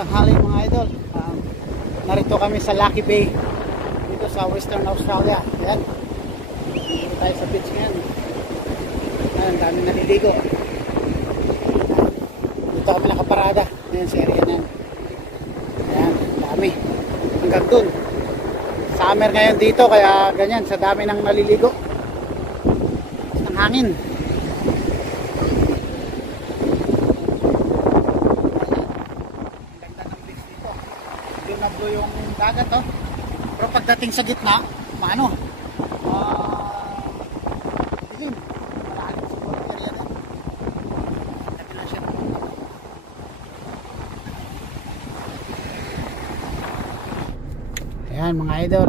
tanghali mga idol. Narito kami sa Lucky Bay dito sa Western Australia. Ayan, dito tayo sa beach ngayon. Ayan, dami naliligo. Dito kami nakaparada. Ayan, sa area na yan. Ayan, dami hanggang dun. Summer ngayon dito kaya ganyan, sa dami ng naliligo ng hangin. Nablo yung dagat, oh. Pero pagdating sa gitna, maano? Dilim. Malalim siguro ang area na. Dati na siya. Ayan mga idol.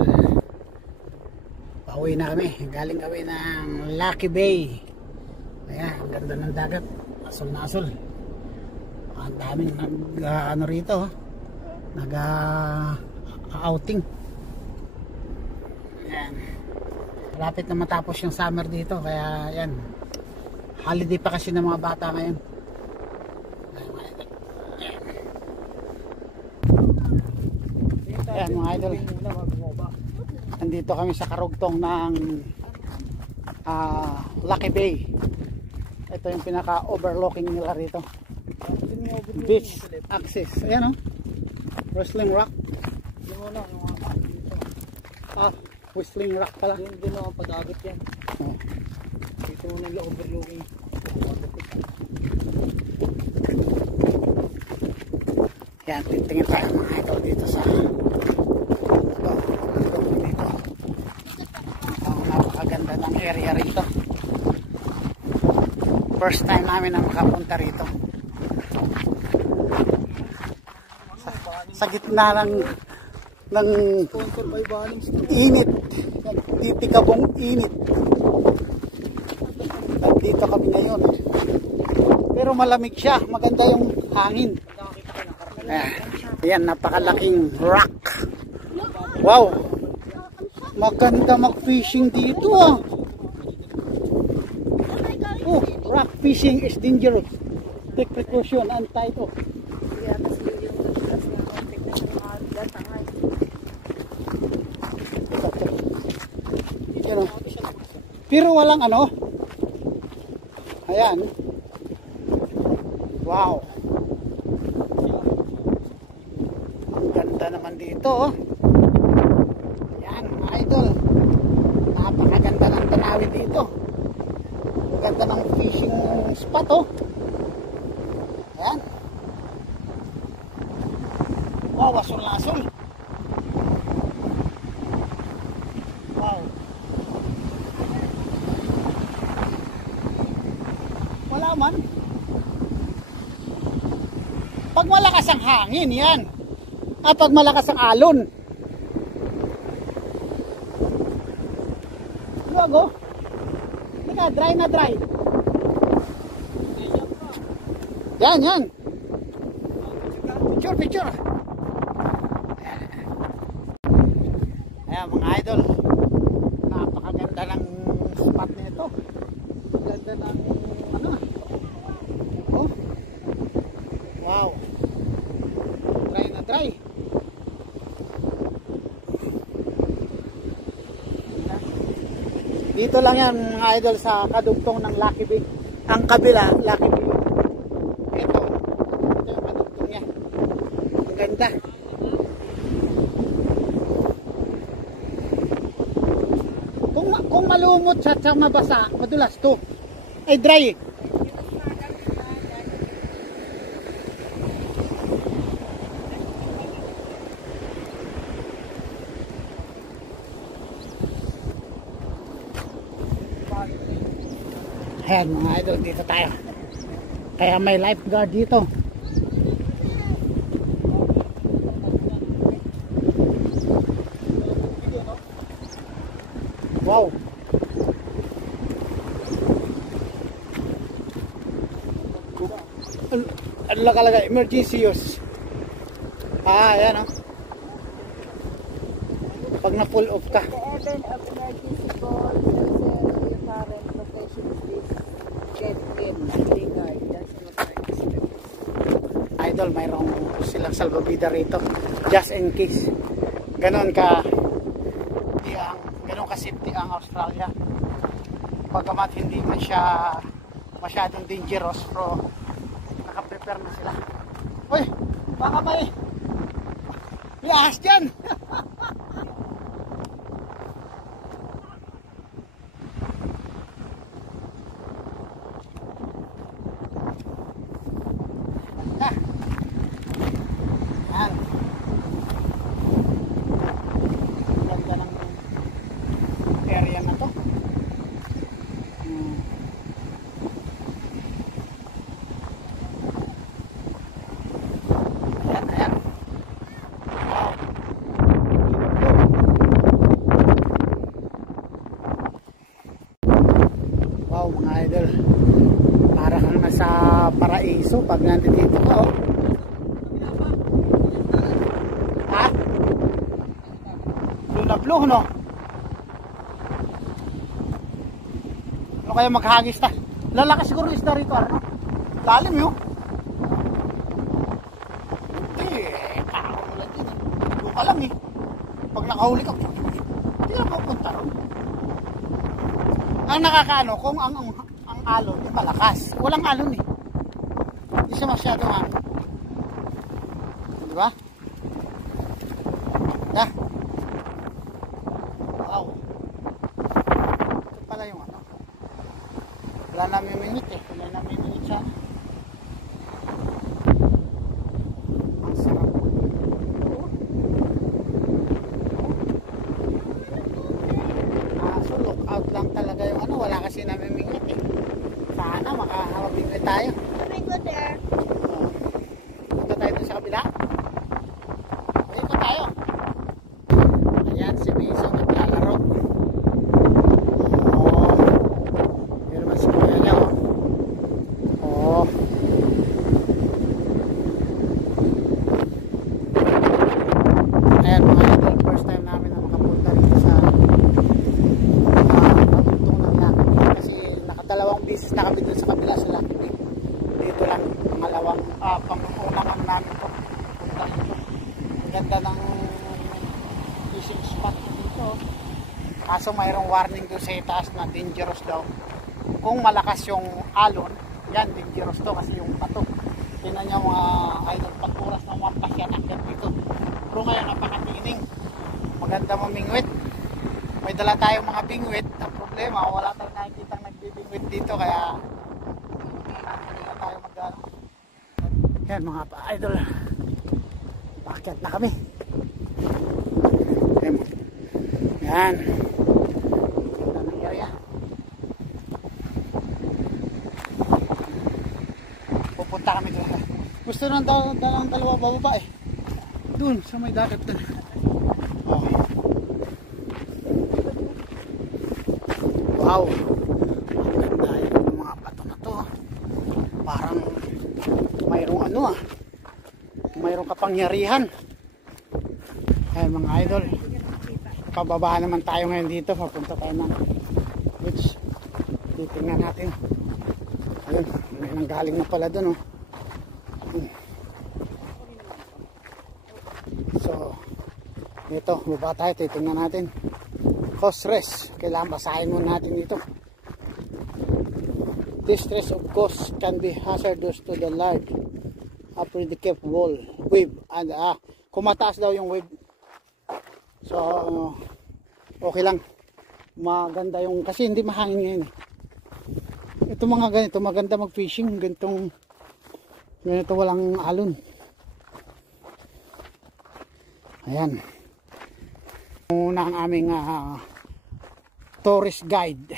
Pauwi na kami. Galing kami ng Lucky Bay. Ayan, ang ganda ng dagat. Asol na asol. Ang daming ano rito, oh. Nag-outing. Ayan. Malapit na matapos yung summer dito, kaya yan, holiday pa kasi ng mga bata ngayon. Ayan mga idol, nandito kami sa karugtong ng Lucky Bay. Ito yung pinaka overlooking nila rito, beach access. Ayan, oh, Whistling Rock. Whistling Rock pala. Doon ako pag-agit yan. Oh. Dito mo nang overlooking. Yan, titingin tayo mga idol dito sa dito. Napakaganda ng area rito. First time namin na makapunta rito. Sa gitna ng init, nagtitikabong init. At dito kami ngayon. Pero malamig siya, maganda yung hangin. Ayan, napakalaking rock. Wow! Maganda mag-fishing dito, ah. Oh, rock fishing is dangerous. Take precaution, untie ito. Pero walang ano. Ayan. Wow. Ang ganda naman dito, oh. Ayan mga idol, napakaganda ng tanawin dito. Ang ganda ng fishing spot, oh. Ayan. Wow, asol-asol. Wow. Wala man. Pag malakas ang hangin, yan. Pag malakas ang alon. Luwago. Teka, dry na dry. Yan, yan. Picture, picture. Ayan mga idol, napakaganda ng spot nito. Ganda ng ano, oh, wow, dry na dry. Dito lang yan mga idol, sa kadugtong ng Lucky Bay. Ang kabila, Lucky Bay. Ito yung kadugtong niya. Ang ganda. Kung malumot siya at mabasa, madulas to. Ay dry. Ayan mga idol, dito tayo. Kaya may lifeguard dito. Wow. Ano nakalagay? Emergency use. Ayan, oh. Pag na full off ka. The order of emergency call, your current location is this. Get lifeguard. That's what idol, mayroong silang salvavida rito just in case. Ganon ka safety ang Australia, pagkamat hindi man siya masyadong dangerous, pero nakaprepare na sila. Uy, baka may ahas dyan. Yan. Ganda ng area na to. Ayan, ayan. Wow, mga idol, para kang nasa paraiso pag nandito ka, oh. Ha? Blue, no? Ano kaya maghagis ta? Lalakas siguro isda rito, ano? Lalim yun. Hindi, pakakamulan din. Blue ka lang eh. Pag nakahuli ka, hindi na mapunta ron. Ang nakakaano, kung ang alon ay malakas. Walang alon eh. Hindi siya masyadong ano. Diba? Yeah. Wow. Ito pala yung ano. Wala namin minute eh. Wala namin minute siya. Ang sarap. So look out lang talaga yung ano. Wala kasi namin minute eh. Sana makakawabingwit tayo. Can I go there? Punta tayo dun sa kabila. Dito tayo. Ayan si Miso naglalaro. Oh. Pero mas kuya niya, oh. Oh. Ayan mga idol, first time namin na makapunta dito sa pagtong ng Lucky Bay. Kasi nakadalawang beses na kami dun sa kabila sa Lucky Bay. Dito lang, pangalawang pangunang ano namin po. Punta dito. Ang ganda ng fishing spot dito. Kaso mayroong warning doon sa itaas na dangerous daw. Kung malakas yung alon, yan dangerous to kasi yung bato. Tingnan nyo mga idol, pag oras ng mga pasyan akit dito. Pero ngayon napakatining. Maganda mamingwit. May dala tayong mga bingwit. Ang problema, wala tayong nakikita nagbibingwit dito kaya hindi na tayo mag-ano. Yan mga idol. Pakyat na kami. Yan. Ganda ng area. Pupunta kami doon. Gusto nang dalang dalawa bababa eh. Doon sa may dagat doon. Oh. Wow. Ang ganda yung mga bato na to. Parang mayroong ano ah. Mayroong kapangyarihan. Ayan mga idol. Pababa naman tayo ngayon dito. Papunta tayo ng beach. Titingnan natin. Ayun, may nanggaling na pala dun, oh. So, ito, baba tayo. Titingnan natin. Coast rest. Kailangan basahin muna natin dito. This stress of course can be hazardous to the large unpredictable wave. And kung mataas daw yung wave, so okay lang, maganda yung, kasi hindi mahangin ngayon. Ito mga ganito, maganda mag fishing ganito walang alon. Ayan, una ang aming tourist guide.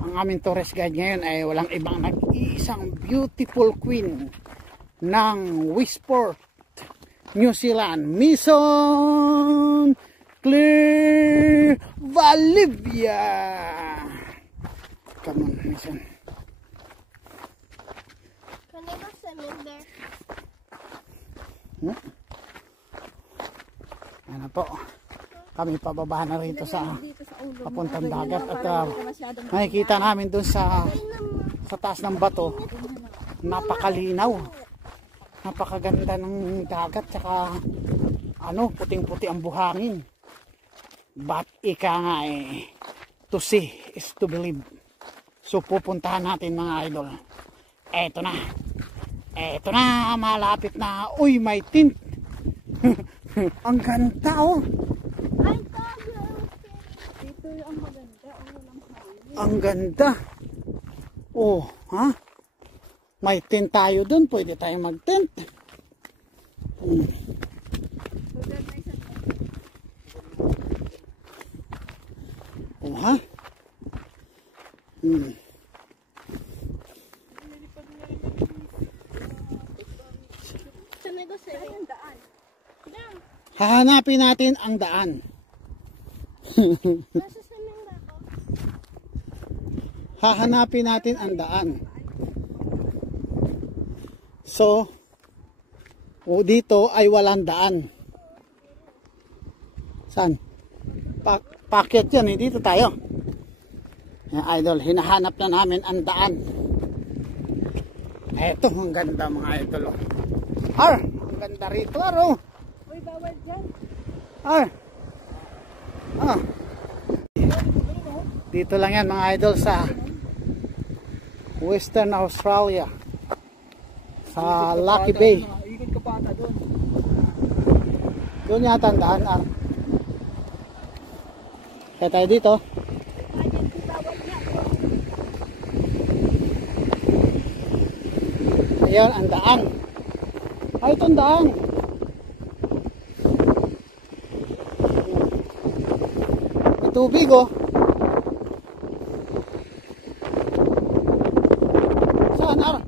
Ang aming tourist guide ngayon ay walang ibang nag-iisang beautiful queen ng Westport, New Zealand, Mission Clear Valivia. Come on, Mission. Can I go swimming there? Ano po, kami pababa na rito sa papuntang dagat at makikita namin dun sa taas ng bato, napakalinaw. Napakaganda ng dagat, tsaka ano, puting-puti ang buhangin. But ika nga to see is to believe. So pupuntahan natin mga idol. Eto na. Eto na, malapit na. Uy, may tint. Ang ganda oh. Dito yung maganda. Walang hangin. Ang ganda. Oh, ha? May tent tayo dun. Pwede tayong mag-tent. Oh, ha? Hahanapin natin ang daan. Hahanapin natin ang daan. So, dito ay walang daan. Saan? Packet yan, dito tayo. Yan, idol, hinahanap na namin ang daan. Eto, ang ganda mga idol. Ang ganda rito, aro. Uy, bawal dyan. Dito lang yan mga idol sa Western Australia. Sa Lucky Bay. Ikot ka pa ata doon. Doon yata ang daan. Kaya tayo dito. Ayan ang daan. Ay, itong daan. May tubig oh. Saan ar?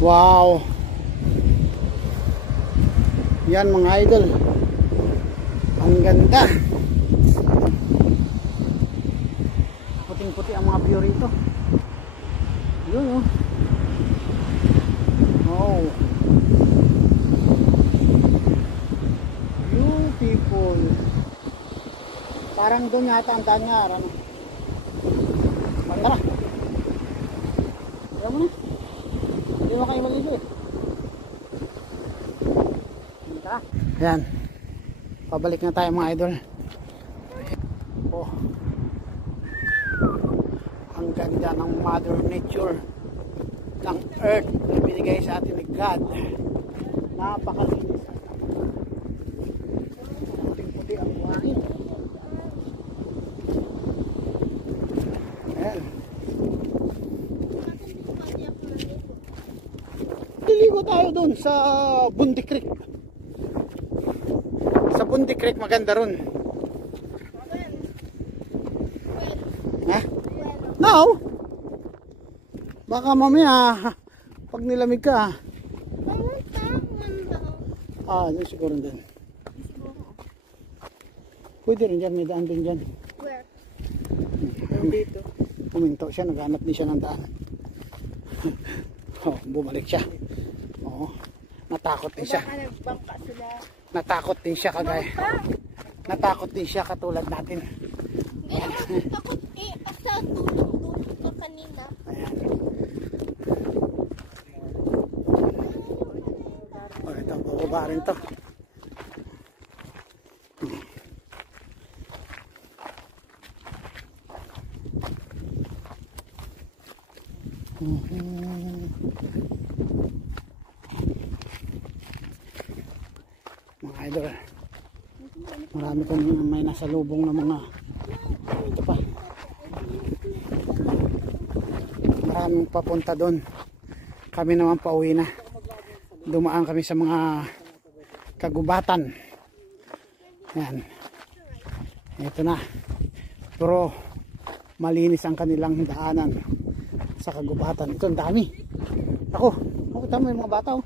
Wow. Yan mga idol. Ang ganda. Puting-puti ang mga view rito. Yun oh. Oh. Beautiful. Parang doon yata ang daan nga. Ano? Tara. Tara mo na. Hindi mo kayo maligo eh. Tara. Ayan. Pabalik na tayo mga idol. Oh. Ang ganda ng Mother Nature ng Earth na binigay sa atin ni God. Napakalinis. Puting-puti ang buhangin. Ayan. Liligo tayo dun sa Bundy Creek. Sa Bundy Creek maganda ron. Ha? Now? Baka mamaya pag nilamig ka. Yun siguro dyan. Pwede rin dyan, may daan din dyan. Where? Dito. Puminto siya, naghanap din siya ng daan. Bumalik siya. Oo. Natakot din siya. Nagbangka sila. Natakot din siya kagaya. Natakot din siya katulad natin. Takot asa tulog ka kanina. Ayan. Ito, bababa rin to. Mga idol, marami kami may nasa lubong na mga ito pa, maraming papunta doon. Kami naman pauwi na, dumaan kami sa mga kagubatan. Yan, ito na, pero malinis ang kanilang daanan sa kagubatan. Ito ang dami. Ako tama yung mga bata oh.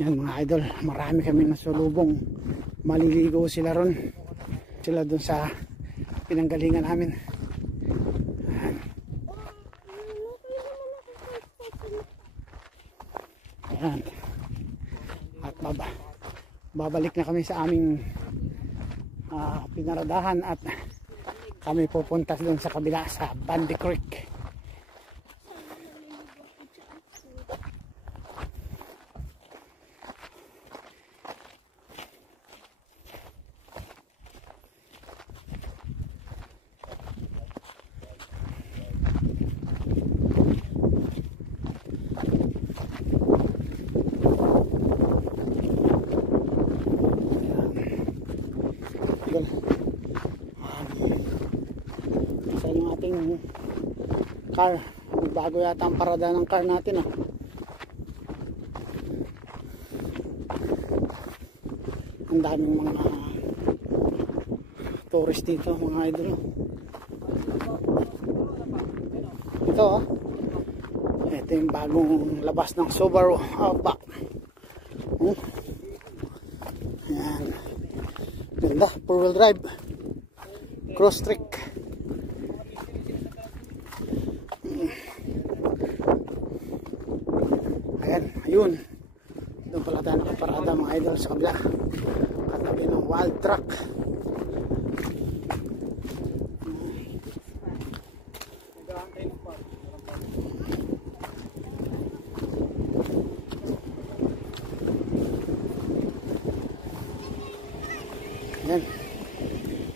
Yan mga idol, marami kami nasulubong. Maliligo sila ron. Sila dun sa pinanggalingan namin. Ayan. At babalik na kami sa aming pinaradahan at kami pupunta dun sa kabila sa Bandy Creek. Saan yung ating car? Bago yata ang parada ng car natin Ang daming mga tourist dito mga idol. Ito ito yung bagong labas ng Subaru Outback. Ayan, ganda, 4-wheel drive, cross track. Ayan, ayun, doon pala tayo nakaparada mga idol sa kabila katabi ng wild truck. Ayan,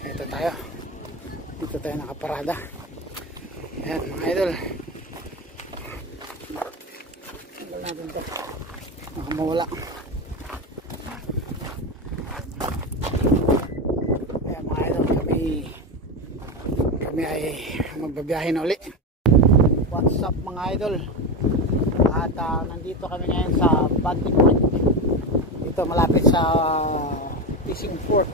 ito tayo, dito tayo nakaparada. Ayan mga idol, tanggal natin ito, baka mawala. Ayan mga idol, kami ay magbabiyahe na uli. What's up mga idol, at nandito kami ngayon sa Bandy Creek, dito malapit sa Fishing Fort.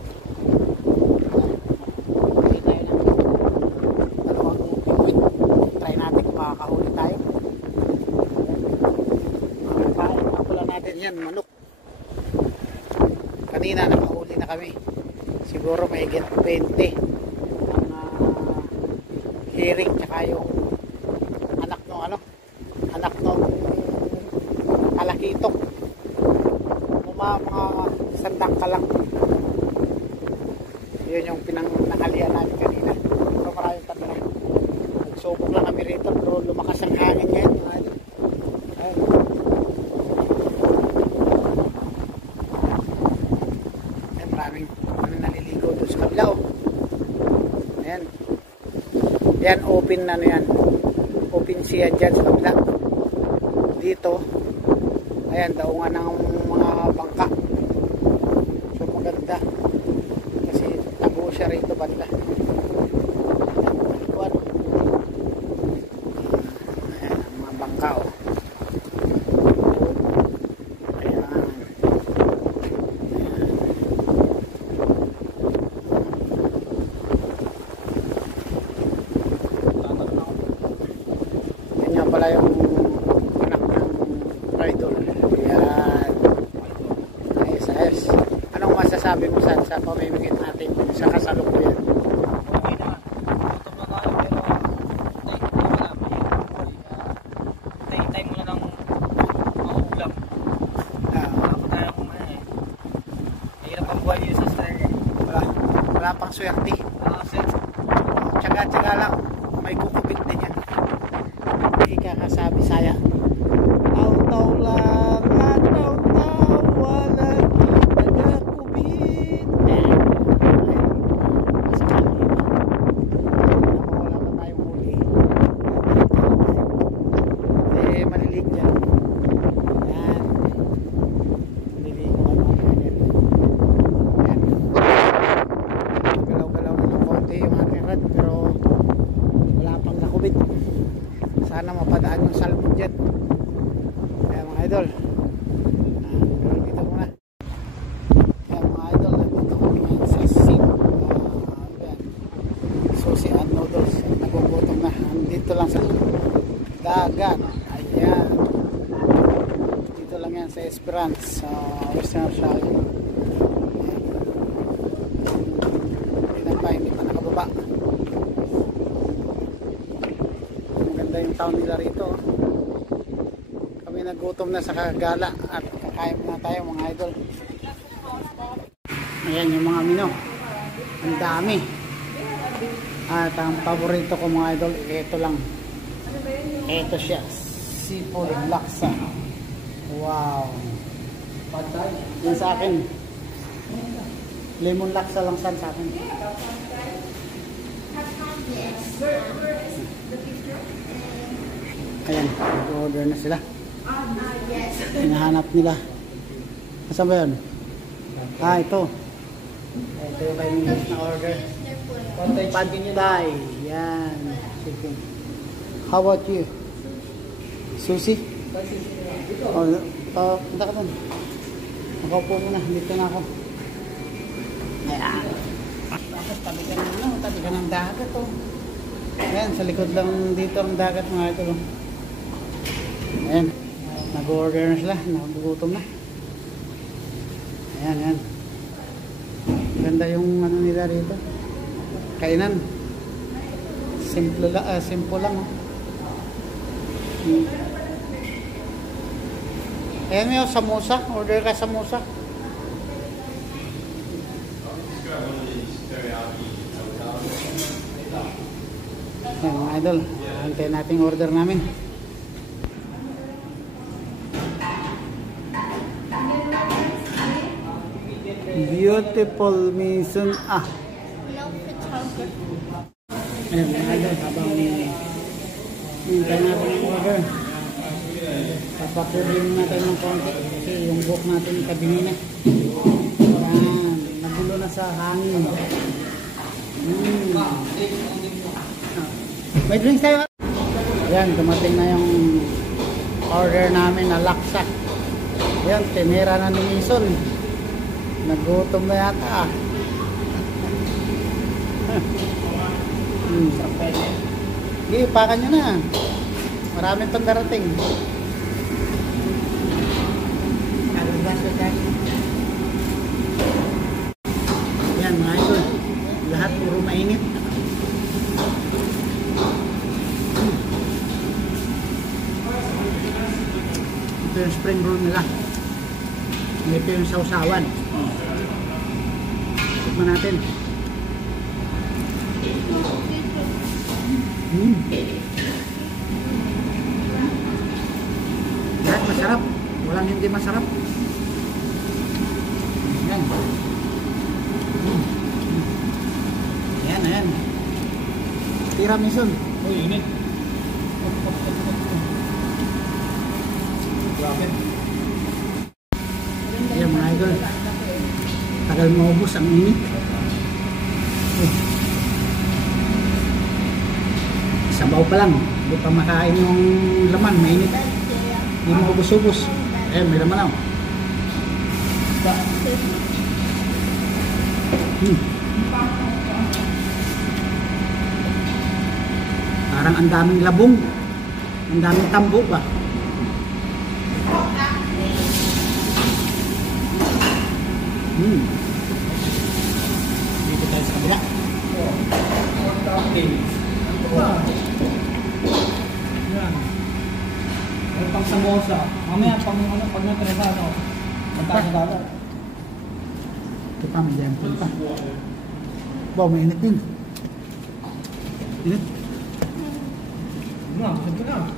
Try natin kung makakahuli tayo. Makakain na pula natin yan, manok. Kanina nakahuli na kami. Siguro may 20 ang herring tsaka yung anak ng alakitok. Mga sandang ka lang. Yun yung pinanghalian natin kanina. Pero maraming tatlo. Nagsubok lang kami rito pero lumakas ang hangin ngayon. Ayun. Ayan, maraming naliligo doon sa kabila. Ayan. Yan, open na yan. Open siya dyan sa kabila. Dito, ayan, daungan ng mga bangka. So maganda. Kasi tabuo siya rito banda. Ayan, mga bangka Ayan. Yan nga pala yung anak ng idol. Ayan. Ayos. Anong masasabi mo sa pamimigit natin sa kasalukuyan? Okay naman. Gutom na tayo pero tay mo na ng mga ulam. Wala pa tayo kumain eh. Mahirap ang buhay dito sa Australia. Wala pang swerte. Sir. Tsaga-tsaga lang. May kukubit din yan. Hindi ka kasabi saya. Taw-taw lang at taw-taw wala nagkakubit. Wala pa tayong huli. Malilig dyan. Yan. Malilig ko kami. Yan. Galaw-galaw na ng konti yung aking rad pero wala pang nakubit. Sana mapadaan yung salmon dyan. Kaya mga idol, dito muna. Kaya mga idol, nandito kami ngayon sa Sim. Sushi and noodles. Nagugutom na. Dito lang sa dagat. Ayan. Dito lang yan sa Esperance sa Western Australia. Tignan pa, hindi pa nakababa. Maganda yung town nila rito. Kami nagutom na sa kagala at kakain na tayo mga idol. Ayan yung mga mino. Ang dami. At ang paborito ko mga idol, ito lang. Ito siya. Seafood laksa. Wow. Yan sa akin. Lemon laksa lang sa akin. Ayan, order na sila. Hinahanap nila. Saan ba yun? Ito. Ito yung kayo na order. Pad Thai. Yan. Chicken. How about you? Sushi? Punta ka doon. Nakaupo muna. Dito na ako. Ayan. Tabi ka ng tabi ka ng dagat. Ayan, sa likod lang dito ang dagat mga ito. Ayan. Nag-order na sila. Nagugutom na. Ayan, ayan. Ganda yung ano nila rito. Kainan. Simple lang. Ayan mo yung samosa. Order ka samosa. Ayan mga idol. Antayin natin order namin. Beautiful Mason. Ayan mga idol. Habang hintayin natin ang order. Papakulim natin ng konti. Kasi yung buhok natin kabinina. Ayan. Nagulo na sa hangin. May drinks tayo. Ayan. Dumating na yung order namin na laksa. Ayan. Tinira na ni Mason. Nagutom na yata. Sige, pakan nyo na. Marami pang darating. Yan mga idol. Lahat puro mainit. Ito yung spring roll nila. Ito yung sausawan. Tikman natin. Lahat masarap. Walang hindi masarap. Yan. Yan, yan. Tiramisu. Oh, init. Yan mga idol. Tagal maubos ang init. Sabaw pa lang. Hindi pa makain yung laman. Mainit. Hindi mo ubos-ubos. Eh, may laman ako. Parang ang daming labong. Ang daming tambo ba? Dito tayo sa kabila. Yan. May pang samosa. Mamaya pag natreba, magtaas na dagat. Ito pa, may diampol pa. Wow, may init din. Init. Ito na.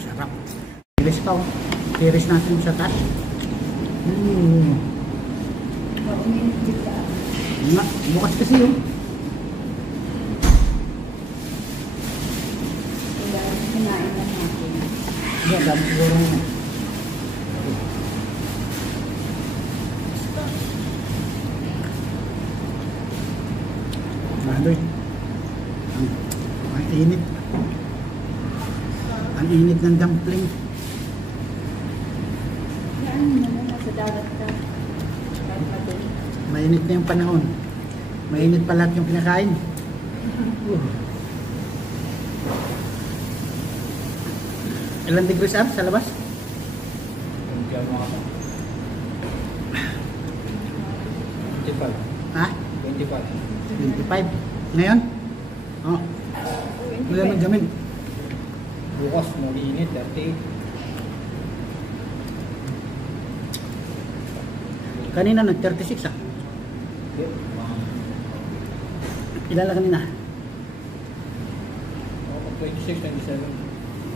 Sarap. Tiris pa. Tiris natin sa taas. Bukas kasi yun. Kinain na natin. Hindi, dami siguro yun. Maloy. Ang init. Ang init ng dumpling. Yan, nasa dagat ka. Mainit na yung panahon. Mainit pa lahat yung kinakain. Ilang degrees sa labas? Hindi ako makapa. 25. Ha? 25. 25. Ngayon? Oh. Wala nang gamin. Bukas, maliinit, 38. Kanina nag-36 ah. Ilan lang kanina? 26, 27.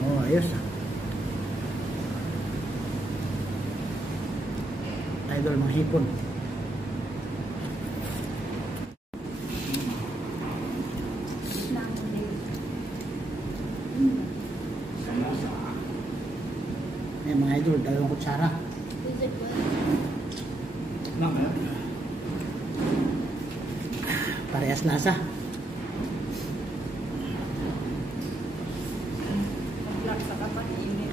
Oh, ayos ah. Idol, mga hipon. Ayan mga idol, 2 kutsara. Parehas lasa. Laksa ka pa, init.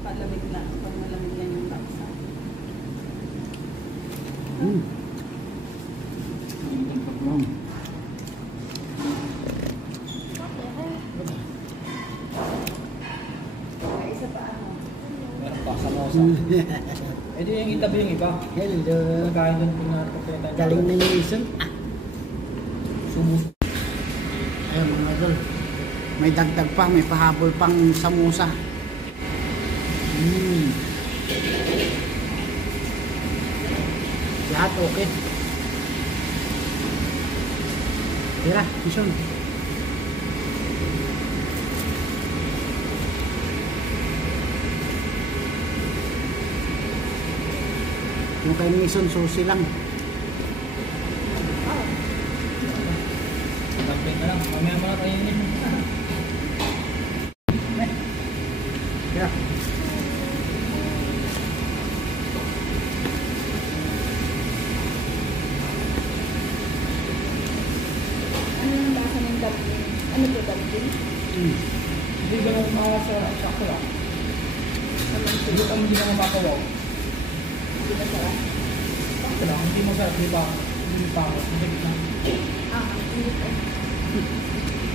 Palamig na. Pag malamig na yung laksa. Isa pa ano? Meron pa sa mosa. Eh di yung itabi yung iba. Hello. Nagkain doon kung nakakita. Galing na yung reason. Sumus. Ayun mga idol. May dagdag pa, may pahabol pang samusa. Lahat okay. Tira, mission. Yung kay Mission, susi lang. Damping na lang. Mamaya mo na kainin. Yeah. Ano yung lasa ng dumpling? Ano to dumpling? Hindi ka lang sa sakto lang. Hindi ka mapakawaw. Hindi ba sarap? Sakto lang. Hindi masarap. Hindi pa. Hindi pa. Hindi pa. Hindi pa.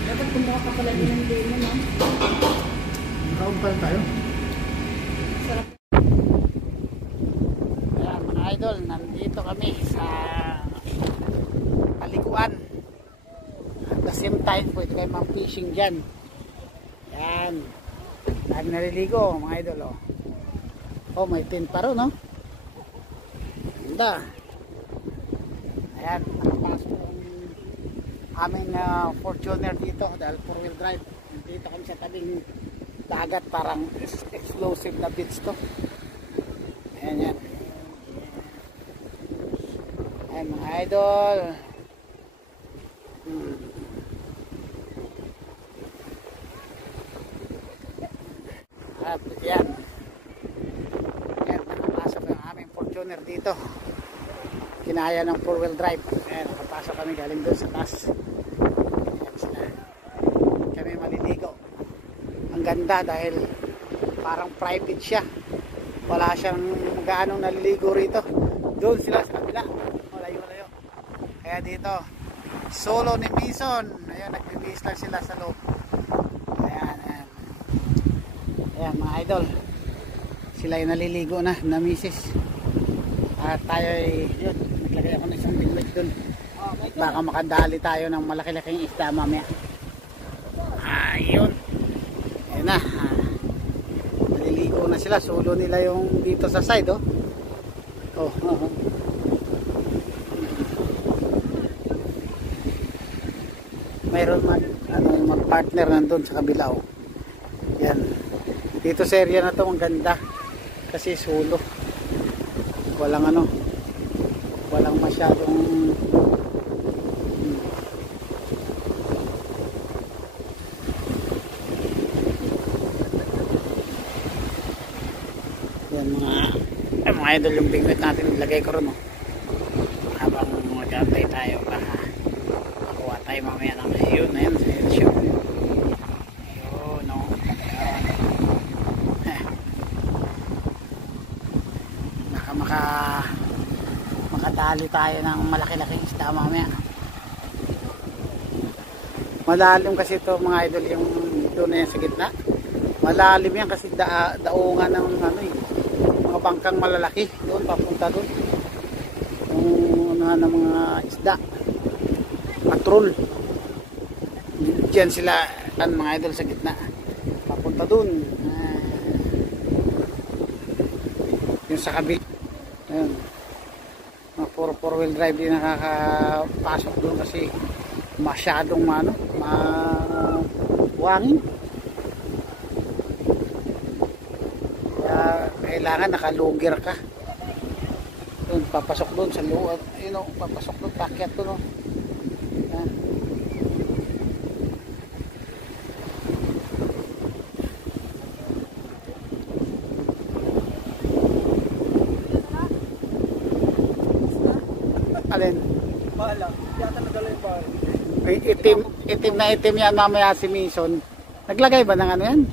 Dapat kumuha ka pala din ng lemon, no? Nakaumpal tayo. Sarap. Ayan mga idol, nandito kami sa paliguan. At the same time, pwede kayo mag-fishing dyan. Yan. Dahil naliligo mga idol. Oh, may tent pa rin, no? Ganda. Ayan, nakapasok yung aming Fortuner dito dahil 4-wheel drive. Dito kami sa tabing dagat, parang explosive na beach to. Ayan yan. Ayan mga idol. At yan. Ayan, nakapasok yung aming Fortuner dito. Kinaya ng 4-wheel drive. Ayan, nakapasok kami galing doon sa taas. Ayan sila. Kami maliligo. Ang ganda dahil parang private siya. Wala siyang gaanong naliligo rito. Doon sila sa kabila. Malayo-layo. Kaya dito, solo ni Mason. Ayun, nagbibihis lang sila sa loob. Ayan, ayan. Ayan mga idol. Sila yung naliligo na misis. At tayo ay, yun, naglagay ako ng isang bigwit doon. Baka makadali tayo ng malaki-laking isda mamaya. Ayun. Ayun na. Naliligo na sila. Solo nila yung dito sa side, oh. Oh, oh. Mayroon mag-partner nandun sa kabila, oh. Yan. Dito sa area na to ang ganda. Kasi solo. Walang walang masyadong yan mga idol, yung bigwit natin ilagay ko rin, oh. Habang mag-antay tayo para makuha tayo mamaya ng ayun na yan sa show. Ayun, no. Makadali tayo ng malaki-laking isda mamaya. Madalim kasi ito mga idol yung doon na yan sa gitna. Malalim yan kasi daungan ng ano eh, mga bangkang malalaki doon papunta doon. Yung ano ng mga isda, patrol. Diyan sila mga idol sa gitna. Papunta doon. Yung sa kabila. Ayun. Mga 4-wheel drive din nakakapasok doon kasi masyadong mawangin. Kaya kailangan nakaluger ka. Doon, papasok doon sa loob. Ayun o, papasok doon, pakyat doon o. Alin? Bahala. Yata nadala yung bahay. Itim na itim yan mamaya si Mason. Naglagay ba ng ano yan?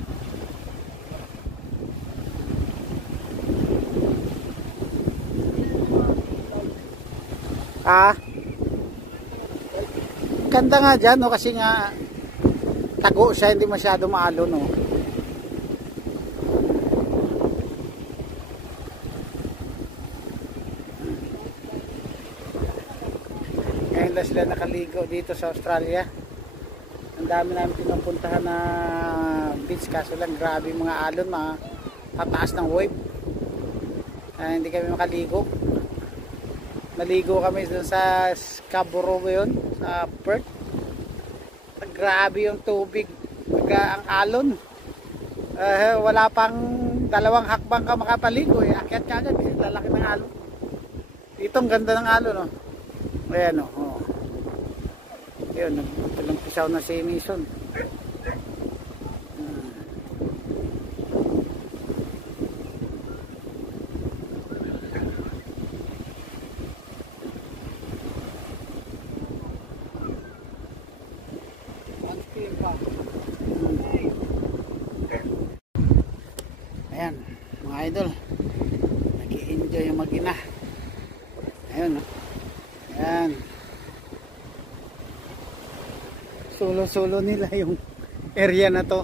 Ganda nga dyan, no? Kasi nga tago siya, hindi masyado maalo, no? Ngayon lang sila nakaligo dito sa Australia. Ang dami namin pinupuntahan na beach, kaso lang grabe yung mga alon, mga tataas ng wave. Hindi kami makaligo. Naligo kami dun sa Scarborough yun, sa Perth. Grabe yung tubig, ang alon. Wala pang 2 hakbang ka makapaligo, akyat ka agad, lalaki ng alon. Dito ang ganda ng alon, no? Ayan, no? Oh. Yun, nagpisaw na si Mason. Ayan, mga idol, nag-i-enjoy yung mag-ina. Ayun, ayan, solo nila yung area na to,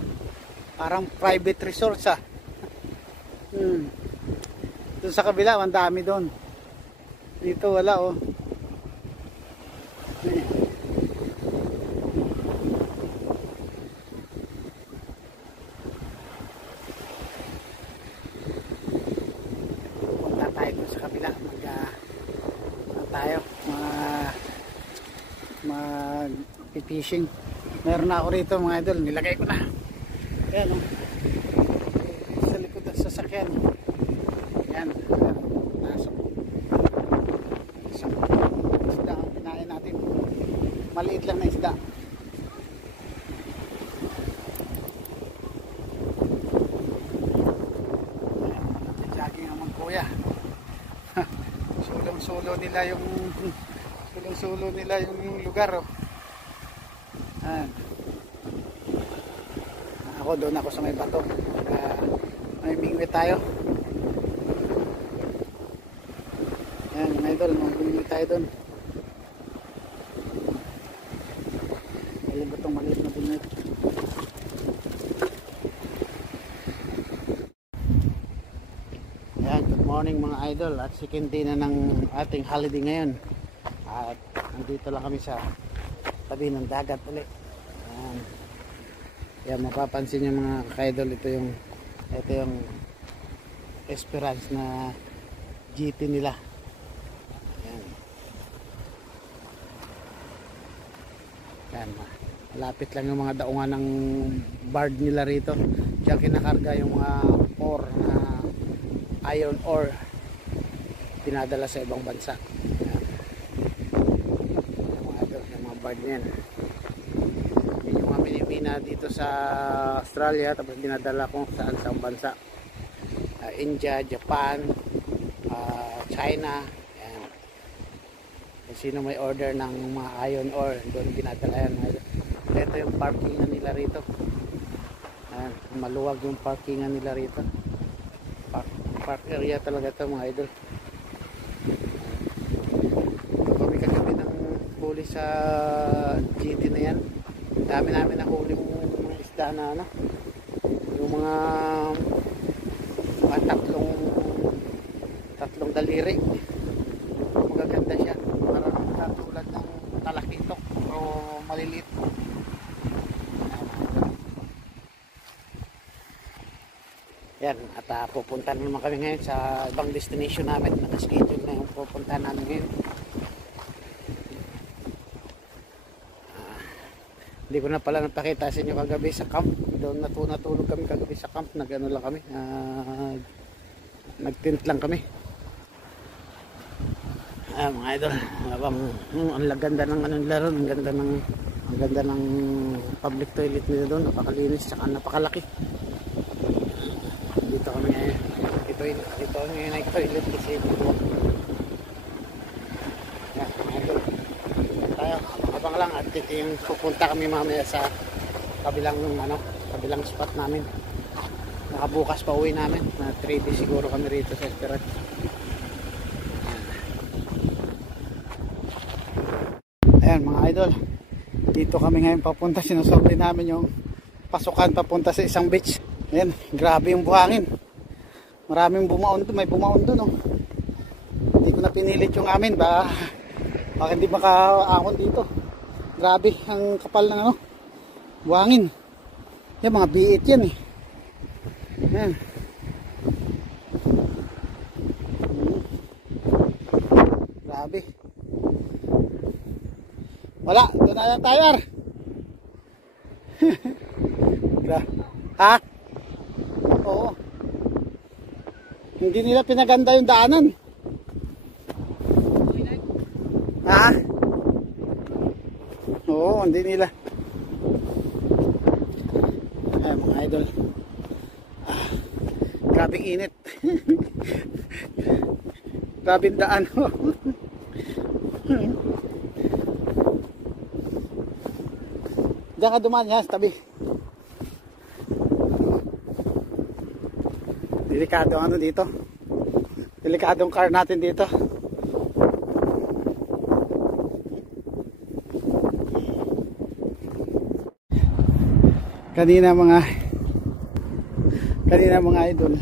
parang private resort doon sa kabila ang dami doon, dito wala oh. Fishing. Meron na ako rito mga idol, nilagay ko na. Ayan o, sa likod ng sasakyan. Ayan, nasok. Isda ang pinain natin, maliit lang na isda. Jogging naman kuya. Sulong-sulo nila yung lugar oh. Ako doon ako sa may bato, may mingwit tayo. Ayan mga idol, mingwit tayo doon. Ayun itong maliit na mingwit. Ayan, good morning mga idol, at second day na ng ating holiday ngayon, at nandito lang kami sa tabi ng dagat ulit. Yan, mapapansin yung mga ka-idol, ito yung Esperance na GT nila. Yan. Yan, malapit lang yung mga daungan ng barge nila rito. Diyan kinakarga yung mga ore na iron ore pinadala sa ibang bansa. Yan. Yung mga barge niyan. Pinipina dito sa Australia, tapos dinadala ko sa bansa, India, Japan, China. Ayan. Sino may order ng mga iron ore, doon dinadala yan. Ito yung parkingan nila rito. Ayan. Maluwag yung parkingan nila rito, park area talaga ito mga idol. Kami kagabi ng huli sa GT na yan. Dami namin nahuli mong isda. isda na ano, yung mga tatlong daliri. Magaganda siya, parang katulad ng talakitok o maliliit. Yan, at pupunta naman kami ngayon sa ibang destination namin. Nakaschedule na yung pupunta namin ngayon. Hindi ko na pala napakita sa inyo kagabi sa camp. Doon natulog kami kagabi sa camp. Nag-ano lang kami, nag-tent lang kami. Mga idol, ang ganda ng anong laro, ang ganda ng public toilet nila doon. Napakalinis, saka napakalaki. Dito kami ngayon. Dito ngayon ay toilet kasi buwak. Yan, mga idol. Tayo, abang lang at ito yung pupunta kami mamaya sa kabilang spot namin. Nakabukas pa uwi namin. 3 days siguro kami rito sa Esperance. Ayan mga idol, dito kami ngayon papunta. Sinusorte namin yung pasukan papunta sa isang beach. Ayan, grabe yung buhangin. Maraming bumaon doon, may bumaon doon, oh. Hindi ko na pinilit yung amin, baka hindi makaahon dito. Grabe ang kapal ng ano, buhangin. Yan, mga biit yan eh. Ayan. Grabe. Wala, doon na yan tayo. Ha? Oo. Hindi nila pinaganda yung daanan. Ha? Oo, hindi nila. Ay, mga idol. Grabing init. Grabing daan. Diyan ka dumaan yan sa tabi. Delikado ano dito. Delikadong car natin dito. Kanina mga idol.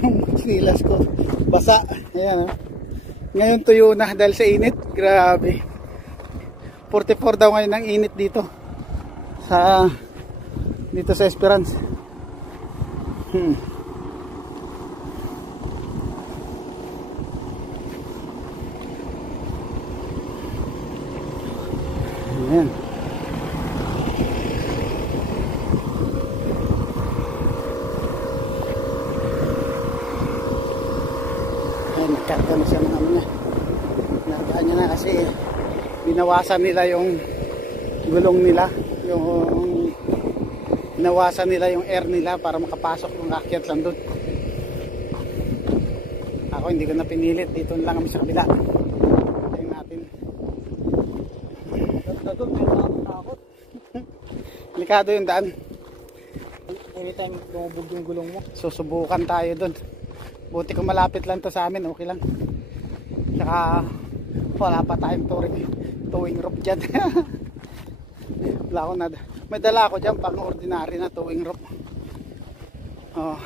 Yung chinelas ko basa. Ayan, oh. Ngayon tuyo na dahil sa init. Grabe. 44 daw ngayon ang init dito sa Esperance. Ayan. Ayan, nagkarga na siya ng ano niya. Nagaan niya na kasi binawasan nila yung gulong nila, binawasan nila yung air nila para makapasok yung akyat lang doon. Ako hindi ko na pinilit, dito lang kami sa kabila. Tingnan natin. Doon may takot. Delikado yung daan. Anytime lumubog yung gulong mo. Susubukan tayo doon. Buti kung malapit lang to sa amin, okay lang. Saka wala pa tayong towing rope dyan. Wala ko na. May dala ako dyan pang ordinary na towing rope. Oh,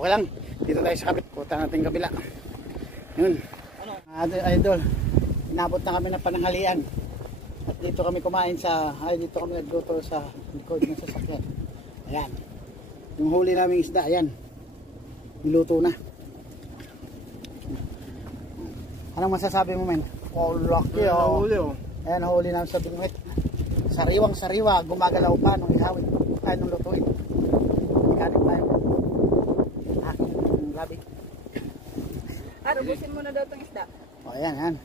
okay lang. Dito tayo sa kabit. Puta natin kabila. Yun. Idol, inabot na kami ng pananghalian. At dito kami kumain dito kami nagluto sa likod ng sasakyan. Ayan. Yung huli naming isda, ayan. Niluto na. Anong masasabi mo, men? Oh, lucky, oh. Ayan, nahuli namin sa bingwit. Sariwang-sariwa, gumagalaw pa nung ihawin. Ay, nung lutuin. Ikanin tayo. Grabe. Rubusin mo na daw itong isda. O, ayan.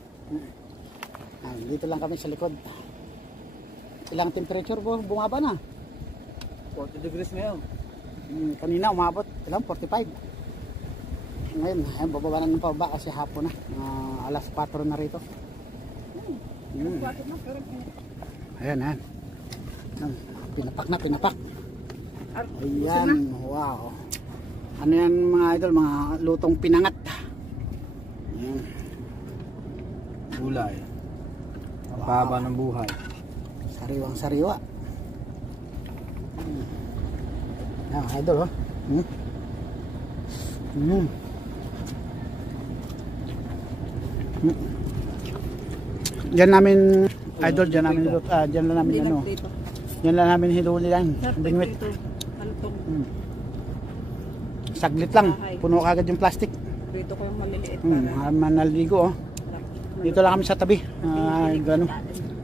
Dito lang kami sa likod. Ilang temperature po? Bumaba na. 40 degrees ngayon. Kanina umabot. Ilang? 45. Ngayon, ayan, bababa na ng pababa kasi hapon na. Alas 4 na rito. Ayan. Pinapak. Ayan, wow. Ano yan mga idol, mga lutong pinangat. Ayan. Gulay. Ang haba ng buhay. Sariwang-sariwa. Ayan, mga idol, oh. Diyan namin, idol, diyan namin diyan lang namin ano. Diyan lang namin hinuli yan. Bingwit. Saglit lang, puno kagad yung plastic. Dito ko yung maliliit Manaligo, oh. Dito lang kami sa tabi. Gano,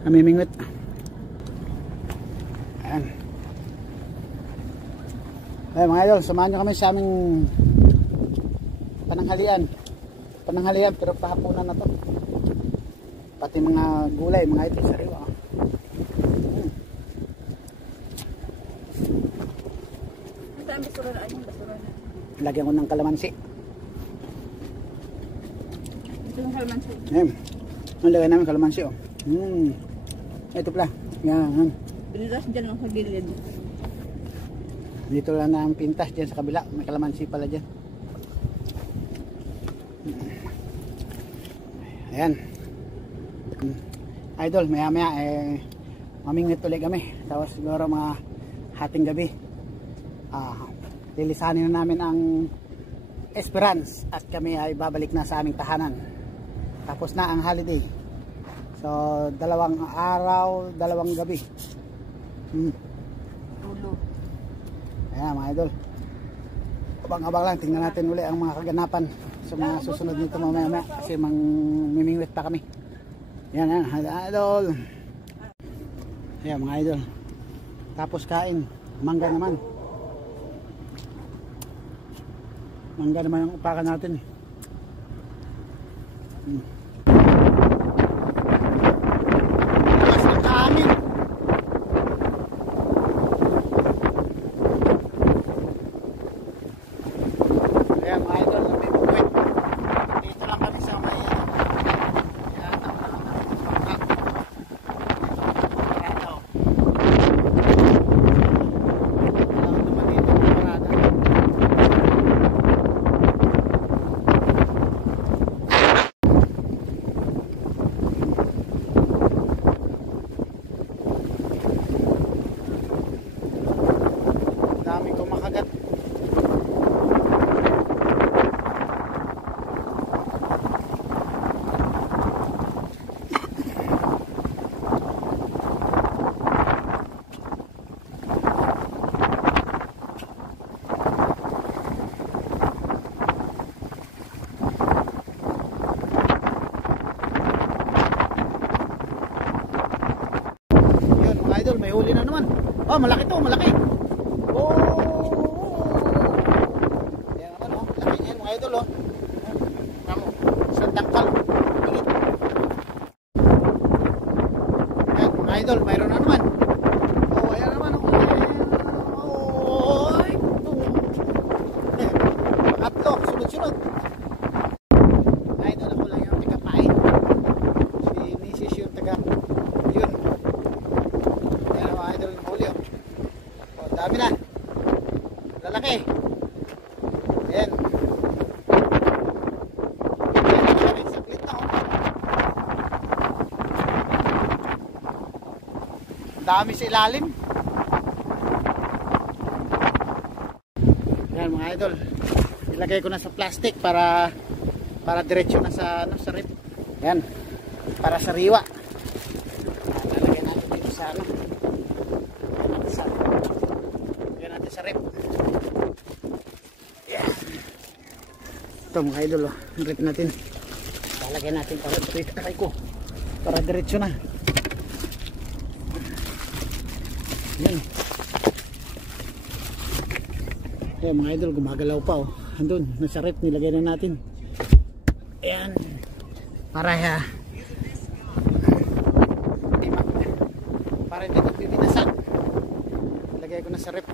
namimingwit. Ayan. Ayan mga idol, samahan nyo kami sa aming pananghalian, pero pahapunan na to. Pati mga gulay, mga idol, sariwa. Lagyan ko ng kalamansi. Ito yung kalamansi. Ayan. Nalagay namin kalamansi, oh. Ito pala. Yan. Pinitas dyan lang sa gilid. Dito lang na ang pintas dyan sa kabila. May kalamansi pala dyan. Ayan. Idol, maya maya mamingwit ulit kami. Tapos siguro mga hating gabi. Lilisanin na namin ang Esperance at kami ay babalik na sa aming tahanan. Tapos na ang holiday. So, 2 araw, 2 gabi. Tulo. Ayan mga idol. Abang-abang lang, tingnan natin uli ang mga kaganapan sa mga susunod nito mamaya kasi mimingwit pa kami. Ayan, idol. Ayan mga idol. Tapos kain, mangga naman. Mangga naman ang upakan natin. Lakas ng kanin. Ayan mga idol, namimingwit. Dito lang kami sa may dami ko makagat. Yun mga idol, may huli na naman. Oh, malaki to, malaki. Oh! Ayan naman, oh. Laki niyan mga idol, oh. Tamo, isang dangkal. Higit. Ayan mga idol, mayroon na naman. Oh, ayan naman, oh. Oh, ay. Pangatlo, sunod-sunod. Idol, ako lang yung taga-pain. Si Mrs. yung yun. Ayan mga idol, yung huli, oh. Oh, dami na. Lalaki. Ayan. Ayan, lalaki. Saglit na, oh. Dami sa ilalim. Ayan mga idol. Ilagay ko na sa plastic para diretso na sa sa rip. Ayan. Para sa riwa. Lalagay natin dito sa lagyan natin sa rip. Yeah. Ito mga idol, oh. Rip natin. Lalagay natin para dito para diretso na. Yan. Ayan mga idol, gumagalaw pa, oh. Andun, nasa rep, nilagay na natin. Ayan. Para hindi ito bibinasan. Ilagay ko na sa rep.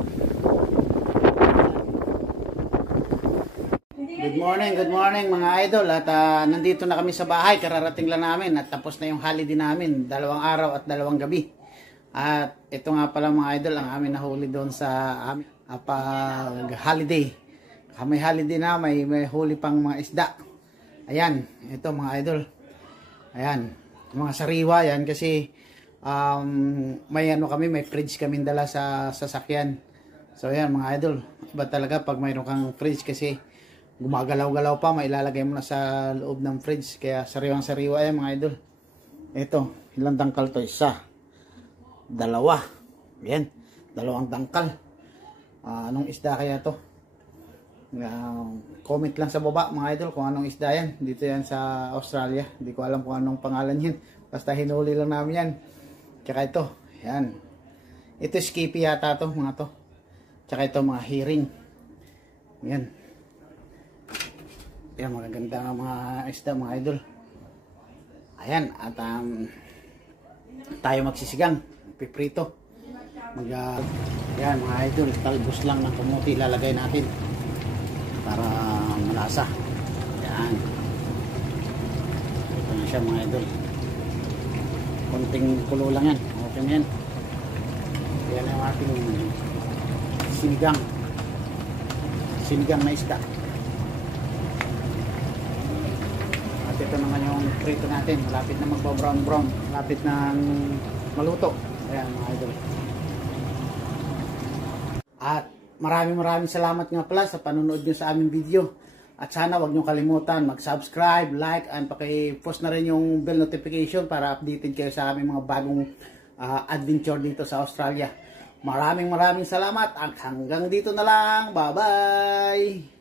Good morning mga idol. At nandito na kami sa bahay. Kararating lang namin at tapos na yung holiday namin. 2 araw at 2 gabi. At ito nga pala mga idol ang amin nahuli doon sa holiday. May holiday na, may huli pang mga isda. Ayan, ito mga idol. Ayan, mga sariwa yan kasi may ano kami, may fridge kami dala sa sasakyan. So yan mga idol, iba talaga pag mayroon kang fridge kasi gumagalaw-galaw pa, mailalagay mo na sa loob ng fridge. Kaya sariwang-sariwa yan mga idol. Ito, ilang dangkal to? Isa, dalawa, yan, dalawang dangkal. Anong isda kaya to? Comment lang sa baba mga idol kung anong isda yan. Dito yan sa Australia, hindi ko alam kung anong pangalan yan, basta hinuli lang namin yan. Tsaka ito, yan, ito skippy yata to mga to. Tsaka ito mga herring, yan. Yan, magaganda mga isda mga idol. Ayan, at tayo magsisigang, piprito. Yan mga idol, talbos lang ng kamuti lalagay natin para malasa. Yan, ito na siya mga idol. Konting kulo lang yan, okay na yan. Yan ang ating sinigang na isda. At ito naman yung prito natin, malapit na magba-brown, malapit na maluto. Ayan mga idol. At maraming salamat nga pala sa panonood nyo sa aming video. At sana wag nyo kalimutan mag-subscribe, like, and paki-post na rin yung bell notification para updated kayo sa aming mga bagong adventure dito sa Australia. Maraming salamat at hanggang dito na lang. Bye-bye!